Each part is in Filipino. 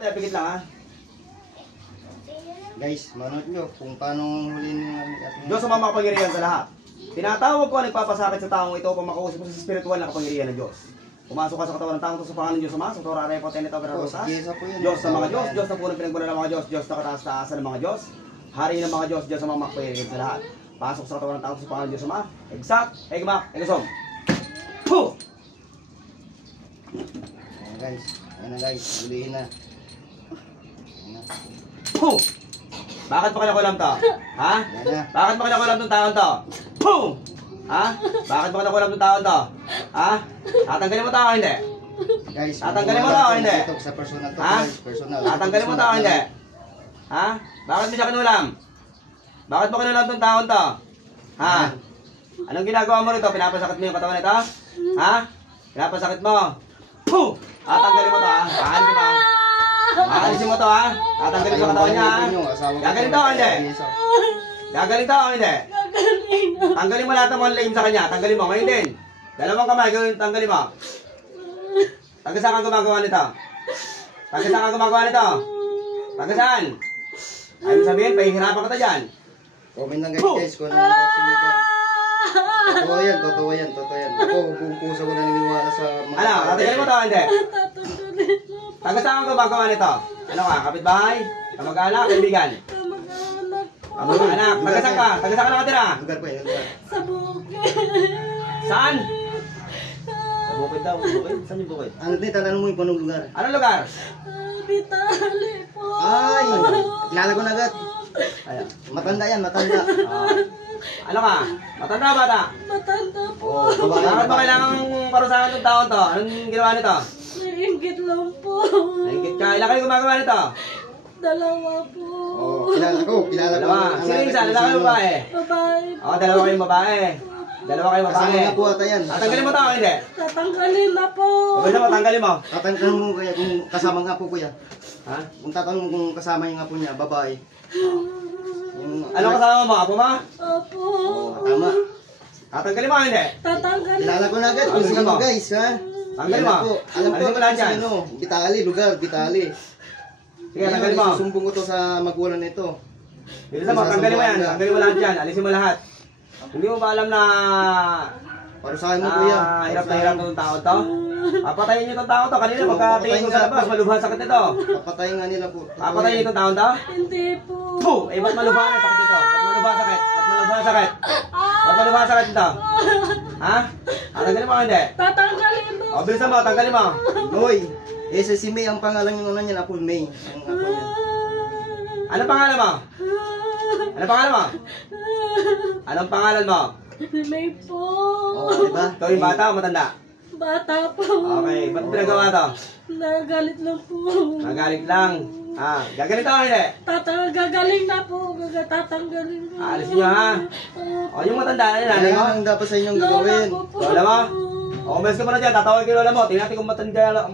Pigit lang ha. Guys, manood nyo kung paano huliin yung ating... Diyos ang makapangyarihan sa lahat. Tinatawag ko ang nagpapasakit sa taong ito upang makausap mo sa spiritual na kapangyarihan ng Diyos. Pumasok ka sa katawan ng taong ito sa pangalan ng Diyos Ama, sa Torah Repo Tenet Averarosas. Diyos ng mga Diyos, Diyos na punong pinagbulan ng mga Diyos, Diyos na kataas-taasan ng mga Diyos, Hari ng mga Diyos, Diyos ang makapangyarihan sa lahat. Pasok sa katawan ng taong ito sa pangalan ng Diyos Ama. Exact, Egmak, Egasom. Puh! Ayan guys, ayan na guys, huliin na. Puh! Bakit mo kinakulam to? Ha? Bakit mo kinakulam tong taon to? Puh! Ha? Bakit mo kinakulam tong taon to? Ha? Tatanggalin mo to o hindi? Guys, tatanggalin mo to o hindi? ito sa personal to Ha? guys, personal. Tatanggalin mo to o hindi? Ha? Bakit mo siya kinulam? Bakit mo kinulam tong taon to? Ha? Anong ginagawa mo rito? Pinapasakit mo yung katawan nito? Ha? Pinapasakit mo? Puh! Tatanggalin mo to ha? Pahalin mo. Aalisin mo to ha? Tatanggalin mo katawan niya ha? Gagaling to o hindi? Gagaling to o hindi? Tanggalin mo lahat ng mga lame sa kanya. Tanggalin mo. Ngayon din. Dalawang kamay. Tanggalin mo. Taga saan kang gumagawa nito? Taga saan kang gumagawa nito? Taga saan? Ayaw mo sabihin, pahihirapan ka ta dyan. Comment lang guys kung ano reaction nyo dyan. Totoo yan, totoo yan, totoo yan. Ako, buong puso ko naniniwala sa mga... Ano? Tatanggalin mo to o hindi? Taga saan kang gumagawa nito? Ano ka? Kapitbahay? Kamag-anak? Kaibigan? Kamag-anak? Taga saan ka? Taga saan ka nakatira? Lugar po yan, lugar. Sa bukid. Saan? Sa bukid daw. Bukid? Saan yung bukid? Ano din, tanong mo yung panong lugar. Anong lugar? Bitali po. Ay! Kilala ko na agad. Ayan. Matanda yan, matanda. Ano ka? Matanda o bata? Matanda po. Oh, babae. Bakit ba kailangan parusahan ng taon to? Anong ginawa nito? Nainggit lang po. Naingit ka. Ilan kayo gumagawa nito? Dalawa po. Oh, kilala ko. Dalawa. Sino yung isa? Lalaki o babae? Babae. Oo, dalawa kayong babae. Dalawa kayong babae. Kasama nga po ata yan. Tatanggalin mo to o hindi? Tatanggalin na po. Gusto mo, tanggalin mo. Tatanong mo kaya kung kasama nga po kuya. Ha? Kung tatanong mo kung kasama yung apo niya, babae. Yung, Ano kasama mo? Apo mo? Opo. tama. Tatanggalin mo o hindi? Tatanggalin. Kilala ko na agad kung Ano sino mo? guys, ha? Tanggalin Alam mo. po, alam Alisin po mo lahat kung yan. sino. Bitali, lugar, Bitali. Sige, tanggalin mo. Susumbong ko to sa magulang nito. Bilisan mo, tanggalin mo yan. Tanggalin mo lahat yan. Alisin mo lahat. Hindi mo ba alam na Parusahan mo kuya. hirap na hirap ng tao to? Papatayin niyo itong tao to. Kanina magkatingin ko sa labas, malubhan sakit nito. Papatayin nga nila po. Papatayin niyo itong tao to? Hindi po. Puh! Eh, ba't malubhan ang sakit ito? Ba't malubhan sakit? Ba't malubhan sakit? Ba't malubhan sakit ito? Ha? Tanggalin mo o hindi? Tatanggalin na. O, bilisan mo, tanggalin mo. Hoy, si May ang pangalan yung ano niyan, Apple May. Ang apo niya. Anong pangalan mo? Anong pangalan mo? Anong pangalan mo? May po. Oo, di ba? Ikaw yung bata o matanda? Bata po. Okay, ba't pinagawa to? Nagalit lang po. Nagalit lang. Gagalit ako hindi? Gagaling na po. Tatanggalin na. Aalisin niyo ha? O, yung matanda na yun, nanay mo? Kaya ang dapat sa inyong gagawin. Lola mo? O, umalis ka muna dyan, tatawag kay lola mo. Tingnan natin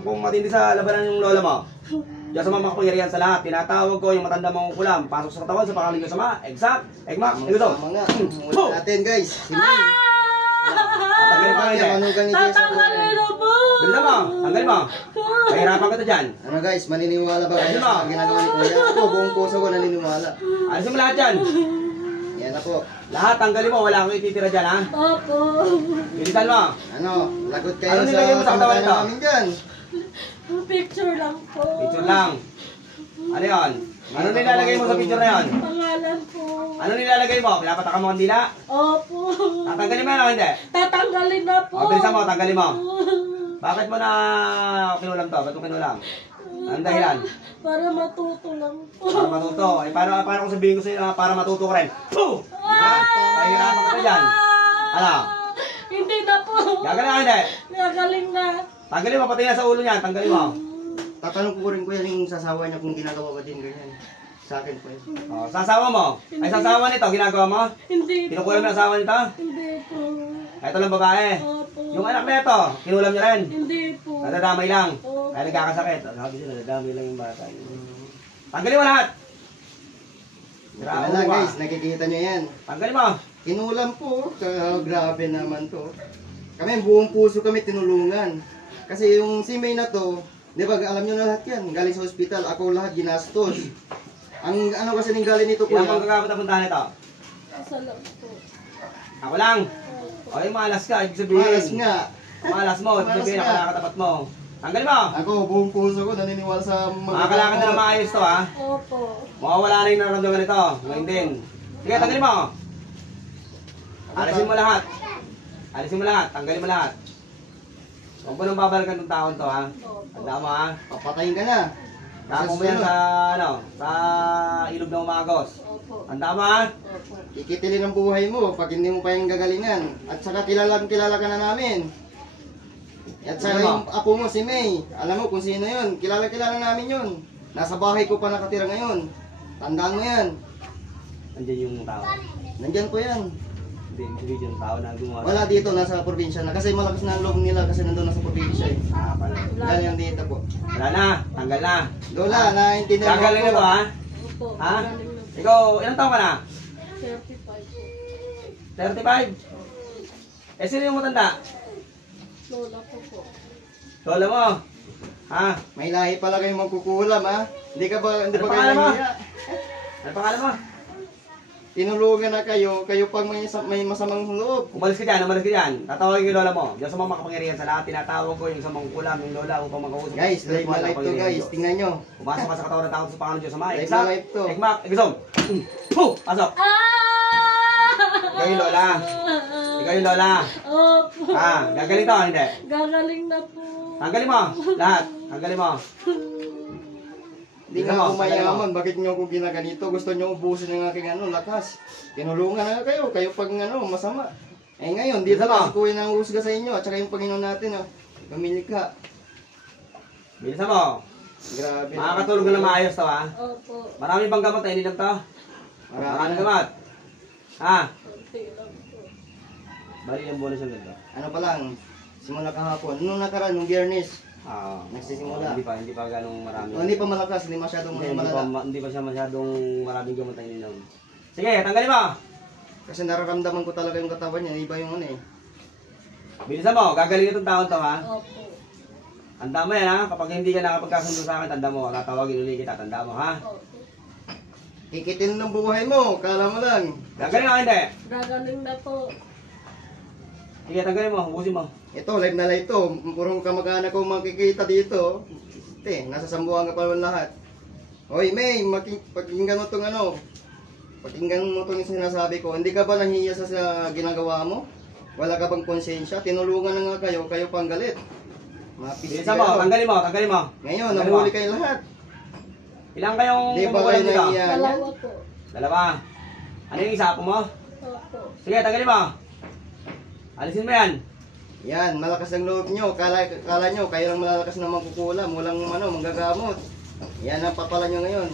kung matindi sa labanan yung lola mo. Diyan sa mga makapangyarihan sa lahat, tinatawag ko yung matanda mong kulam. Pasok sa katawan sa pangalan ng Sama. Exact. Egmak. Igusto. Mga, wala natin guys. Si May. Tatanggalin ko hindi. Tatanggalin na po. Bilisan mo. Tanggalin mo. Pahirapan ka to dyan. Ano guys, maniniwala ba kayo Ayun na. sa ginagawa ni Kuya? Ako, buong puso ko naniniwala. Alisin mo lahat dyan. Yan na po. Lahat tanggalin mo. Wala akong ititira dyan ha. Opo. Bilisan mo. Ano, lagot kayo Ano nilagay mo sa katawan kamag-anak nito? namin dyan. Picture lang po. Picture lang. Ano yun? Ano nilalagay mo sa picture na yun? Pangalan po. Ano nilalagay mo? Pinapataka mo ang dila? Opo. Tatanggalin mo yan o hindi? Tatanggalin na po. O, bilisan mo. Tanggalin mo. Bakit mo na kinulam to? Ba't mo kinulam? Anong dahilan? Para matuto lang po. Para matuto. Eh, para kung sabihin ko sa'yo para matuto ka rin. Puh! Ha? Pahirapan ka pa dyan. Ano? Hindi na po. Gagaling ka hindi? Gagaling na. Tanggalin mo, pati na sa ulo niya. Tanggalin mo. Tatanong ko rin Kuya yung sasawa niya kung ginagawa ba din ganyan. Sa akin po yun. O, sasawa mo. Ay, sasawa nito. Ginagawa mo? Hindi po. Kinukulam mo ang asawa nito? Hindi po. Ito lang babae. Opo. Yung anak na ito, kinulam niya rin. Hindi po. Nadadamay lang. Opo. Kaya nagkakasakit. Sabi siya, nadadamay lang yung bata. Tanggalin mo lahat. Wala guys, nakikita nyo yan. Tanggalin mo. Kinulam po. Grabe naman to. Kami buong puso kami tinulungan. Kasi yung si May na to, Di ba, alam nyo na lahat yan. Galing sa ospital, ako lahat ginastos. Ang ano kasi ning galing nito Ilang kuya. pang gagamit ang puntahan nito? Isa lang po. Ako lang. Opo. O, yung malas ka, ibig sabihin. Malas nga. Malas mo, ibig Malas sabihin, nga. ako nakakatapat mo. Tanggalin mo. Ako, buong puso ko naniniwala sa Makakalakad na maayos to, ha? Opo. Mawawala na yung nararamdaman nito. Ngayon din. Sige, tanggalin mo. Alisin mo lahat. Alisin mo lahat. Tanggalin mo lahat. Huwag mo nang babalikan itong taon to, ha? Tanda mo, ha? Papatayin ka na. Tapos mo yan sa, ano, sa ilog ng umagos. Opo. Tanda mo, ha? Opo. Kikitilin ang buhay mo pag hindi mo pa yung gagalingan. At saka kilala ka na namin. At saka Ano? yung apo mo, si May. Alam mo kung sino yun. Kilala namin yun. Nasa bahay ko pa nakatira ngayon. Tandaan mo yan. Nandiyan yung tao. Nandyan po yan. Hindi yung tao na gumawa. Wala dito, nasa probinsya na. Kasi malakas na ang loob nila kasi nandun nasa probinsya eh. Ah, pala. Ganyan dito po. Wala na. Tanggal na. Lola, naiintindihan mo Gagaling na to, ha? Opo. Ha? Galing na po. Ikaw, ilang taon ka na? 35 po. 35? Eh, sino yung matanda? Lola ko po. Lola mo. Ha? May lahi pala kayong magkukulam ha. Hindi ba Ano kayo pangalan mo? nahiya? Ano pangalan mo? Tinulungan na kayo pag may masamang loob. Umalis ka dyan, umalis ka dyan. Tatawagin yung lola mo. Diyan sa mga makapangyarihan sa lahat, tinatawag ko yung sa mga kulam, yung lola upang makausap. Guys, live Spiritual na live to kapangyarihan guys. Diyos. Tingnan nyo. Pumasok ka sa katawan ng tao sa pangalan ng Diyos Ama. Live Exact. na live to. Ekmak, exom. Puh! Pasok. Ikaw yung lola. Ikaw yung lola. Opo. Gagaling to, hindi. Gagaling na po. Tanggalin mo. Lahat. Tanggalin mo. Hindi Tingnan nga mo, ako mayaman. Bakit nyo ako ginaganito? Gusto nyo ubusin ng aking lakas. Tinulungan na kayo. Kayo pag masama. Eh ngayon, dito Bilisan mo. na si Kuya nang husga sa inyo. At saka yung Panginoon natin. Pamili ka. Bilisan mo. Grabe. Makakatulog na maayos to, ha. Opo. Marami bang gamot na ininom to? Marami Marami na. gamot. Ha? Konti lang po. Bali yung bonus yung ganito. Ano pa lang. Simula kahapon. Nung nakaraan, nung Biyernes. Nagsisimula. Hindi pa ganong marami. Hindi pa malakas. Hindi masyadong malala. Hindi pa siya masyadong maraming gamot na ininom. Sige, tanggalin mo. Kasi nararamdaman ko talaga yung katawan niya. Iba yung Bilisan mo, gagaling itong taon to, ha. Opo. Tanda mo yan, ha. Kapag hindi ka nakapagkasundo sa akin, tanda mo, tatawagin ulit kita, tanda mo, ha. Opo. Kikitin ng buhay mo. Kala mo lang. Gagaling ako, hindi. Gagaling na po. Sige, tanggalin mo, ubusin mo. Ito, live na live to. Purong kamag-anak ko makikita dito. Nasa sambuhan ka pa naman lahat. Hoy, May, pakinggan mo itong pakinggan mo itong sinasabi ko. Hindi ka ba nahiya sa ginagawa mo? Wala ka bang konsensya? Tinulungan na nga kayo pang galit. Bilisan mo, tanggalin mo, tanggalin mo. Ngayon, Tanggalin mo. nahuli kayo lahat. Ilang kayong Di ba kayo kumukulam dito? nahiya niyan? Dalawa po. Dalawa. Ano yung isa po mo? Opo. Sige, tanggalin mo. Alisin mo yan. Yan, malakas ang loob nyo. Kala nyo, kayo lang malalakas na magkukulam. Walang manggagamot. Yan ang papala nyo ngayon.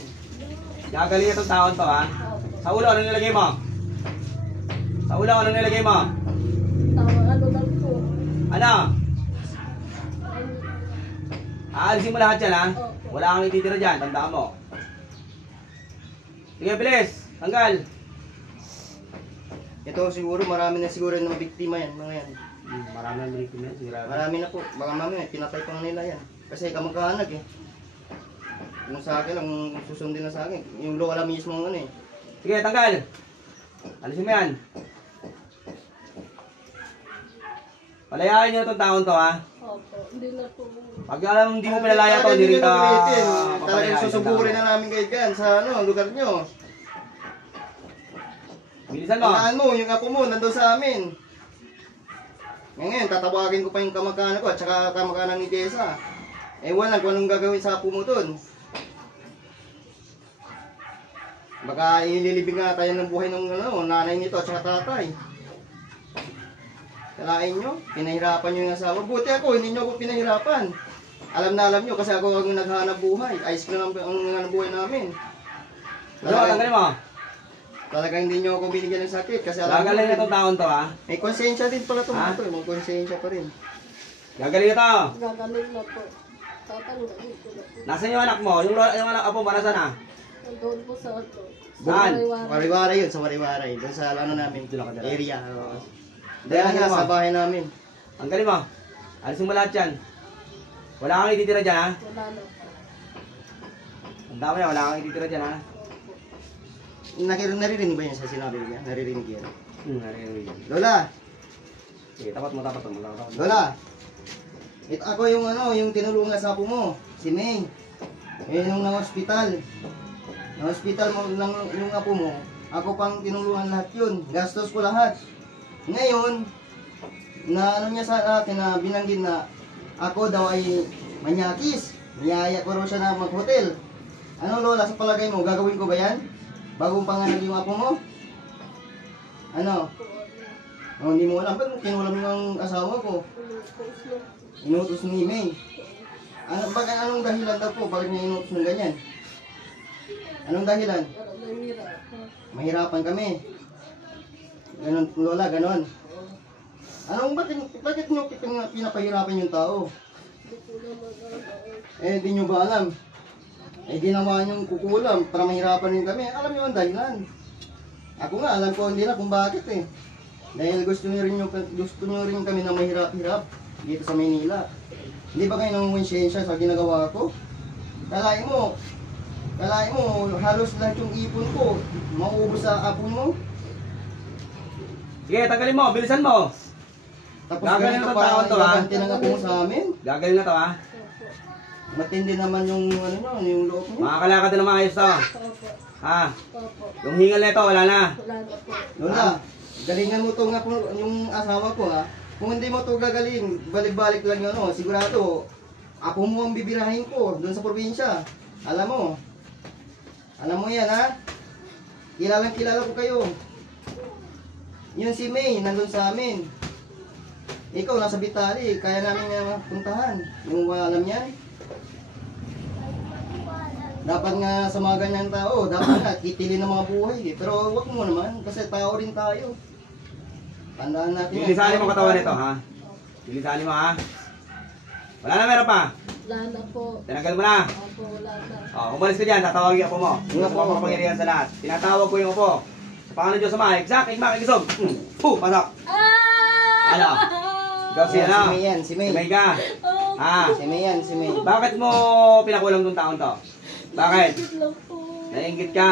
Gagaling itong taon to, ha. Opo. Sa ulo, ano nilagay mo? Sa ulo, ano nilagay mo? Ano lang po. Ano? Aalisin mo lahat yan, ha? Opo. Wala kang ititira dyan, tandaan mo. Sige, bilis. Tanggal. Ito siguro, marami na siguro ng biktima yan, mga yan. Marami na biktima yan, sigurado. Marami na po. Baka mamaya, pinatay pa nga nila yan. Kasi kamag-anak Kung sa akin lang, susundin na sa akin. Yung lola mismo Sige, tanggal. Alisin mo yan. Palayain nyo itong taon to, ha? Opo. Hindi na po. Pag alam hindi mo pinalaya to, hindi rin ka Talagang susuburin na namin kayo dyan sa lugar nyo. Bilisan mo. Tandaan mo, yung apo mo, nandun sa amin. Ngayon, tatawagin ko pa yung kamag-anak ko at saka kamag-anak ni Jessa. Ewan lang kung anong gagawin sa apo mo dun. Baka ililibing nga tayo ng buhay ng nanay nito at saka tatay. Kalain nyo, pinahirapan nyo yung asawa. Buti ako, hindi nyo ako pinahirapan. Alam na alam nyo kasi ako ang naghahanap buhay. Ayos ko lang ang naghahanap buhay namin. Tanggalin mo. Talagang hindi nyo ako binigyan ng sakit kasi alam Gagaling nyo. itong taon to, ha? May konsensya din pala ito. Ha? May konsensya pa rin. Gagaling ito. Gagaling na po. Tatanggalin ko na po. Nasaan yung anak mo? Yung anak apo mo, nasaan na? Nandun po sa Saan? Wari-wari yun, sa wari-wari. Doon sa namin, Dito lang ka dala. area. Dala Dahil nga mo. sa bahay namin. Tanggalin mo. Alisin mo lahat yan. Wala kang ititira dyan, ha? Wala na po. Ang dami na, wala kang ititira dyan, ha? Naririnig ba yan sa sinabi niya? Naririnig yan. Narinig yan. Lola! Sige, tapat mo. Lola! Ito ako yung yung tinulungan sa apo mo, si May. Eh, yung na-hospital. Na-hospital mo yung apo mo, ako pang tinulungan lahat yun. Gastos ko lahat. Ngayon, na niya sa akin na binanggit na ako daw ay manyakis. Niyaya ko raw siya na mag-hotel. Ano Lola, sa palagay mo, gagawin ko ba yan? Bagong panganak yung apo mo? Ano? Oh, hindi mo alam. Ba't kinulam yung asawa ko? Inutos ni May. Anong dahilan daw po? Bakit niya inutos ng ganyan? Anong dahilan? Para mahirap po. Mahirapan kami. Ganon, Lola, ganon. Bakit nyo pinapahirapan yung tao? Hindi ko naman alam. Eh, di nyo ba alam? Eh, ginawa nyong kukulam para mahirapan rin kami. Alam nyo ang dahilan. Ako nga, alam ko hindi na kung bakit eh. Dahil gusto nyo rin kami na mahirap-hirap dito sa Maynila. Hindi ba kayo nangungonsensya sa ginagawa ko? Kalain mo, halos lahat yung ipon ko, mauubos sa apon mo. Sige, tanggalin mo, bilisan mo. Tapos Gagaling ganito ng pa, tao to, ha? ibaganti ng apo mo sa amin. Gagaling na to, ha? Matindi naman yung yung loob mo. Makakalakad na ng maayos to. Opo. Ha? Opo. Yung hingal na ito, wala na. Wala na po. Lola, galingan mo to nga po yung asawa ko ha. Kung hindi mo to gagaling, balik-balik lang yun, sigurado, apo mo ang bibirahin ko doon sa probinsya. Alam mo yan ha. Kilalang kilala ko kayo. Yun si May, nandun sa amin. Ikaw nasa Bitali, kaya namin nga puntahan. Yung alam yan. Dapat nga sa mga ganyang tao, dapat nga titilin ng mga buhay eh. Pero wag mo naman, kasi tao rin tayo. Tandaan natin. Bilisanin mo katawan nito, ha? Bilisanin mo, ha? Wala na, meron pa. Wala na po. Tinagal mo na. Opo, wala na. Umalis ka dyan, tatawagin ako mo. Yung Yung apo ako mo. mapangyarihan sa lahat. Tinatawag ko yung apo. Sa pangalan Diyos Ama, exact, igmak, igisog. Pasok. Ano? Ikaw si ano? Si May yan, si May. Si May ka. Opo. Ha? Si May yan, si May. Bakit mo pinakulang tong taon to? Bakit? Bakit lang po? Nainggit ka.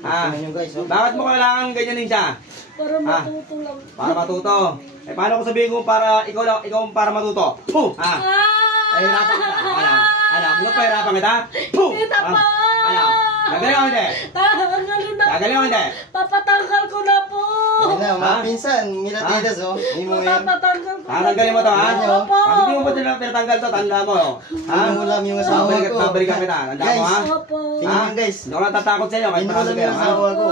Ha? Tingnan nyo guys, oh. Bakit mo kailangan ganyanin siya? Para matuto lang po. Para matuto. Eh paano ko sabihin ko para ikaw ang para matuto? Ha? Pahirapan kita. Ano? Ano pahirapan kita? Kita po! Ano? Gagaling ako hindi? Tatanggalin na Gagaling ako hindi? Papatanggal ko na po! Yan na, mga Ha? pinsan, milatidas oh. Hindi mo yan. Papatanggal ko na Tatanggalin mo to, ha? Opo! Pag hindi mo pa tinatanggal to, tanda mo. Ha? Pinulam yung asawa ko. Babalikan kita. Tanda mo, ha? Opo! Tingnan nyo guys. Hindi ako natatakot sa inyo. Kahit Pinulam marami kayo, yung ha? asawa ko.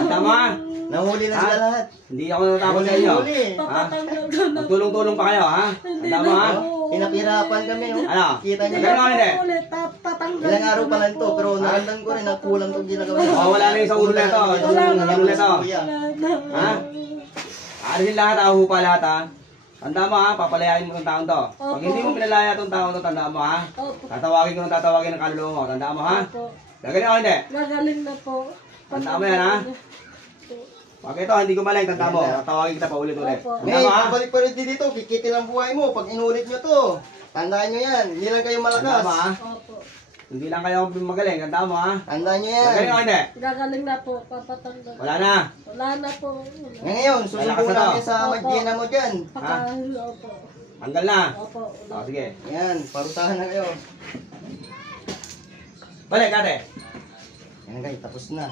Tanda mo, ha? Nahuli na Ha? sila lahat. Hindi ako natatakot sa inyo. Huli. Papatanggal ko na po. Magtulong-tulong pa kayo, ha? Hindi Tanda mo, ha? na po. Pinapirapan kami oh. Ano? Kita nyo. Gagaling ako hindi? Ulit, tatanggal Ilang araw ko pa na lang to, po. pero naramdaman ko rin na kulang itong ginagawa. Oh, wala na yung sa ulo na ito. Wala Yung na. ulo na ito. Kuya. Wala na. Ha? Aalisin lahat, ahupa lahat, ha? Tanda mo, ha? Papalayain mo itong taon to. Pag hindi mo pinalaya itong taon to, tanda mo, ha? Opo. Tatawagin ko ng tatawagin ng kaluluwa mo. Tanda mo, ha? Opo. Gagaling ako hindi? Gagaling na po. Tanda mo yan, ha? Pag ito, hindi ko maling, tanda mo. Tatawagin kita pa ulit-ulit. Opo. Tanda May, mo, ha? pabalik pa rin dito, kikitil ang buhay mo pag inulit nyo to. Tandaan nyo yan, hindi lang kayo Tanda mo, malakas. ha? Opo. Hindi lang kayo magaling. Tanda mo, ha? Tandaan nyo yan. Gagaling ako hindi? Gagaling na po. Papatanggal. Wala na. Wala na po. Wala. Ngayon, susumbong Malakas na to. namin sa magdina mo dyan. Opo. Tanggal na. Opo. O, sige. Yan, parutahan na kayo. Balik, ate. Yan guys, tapos na.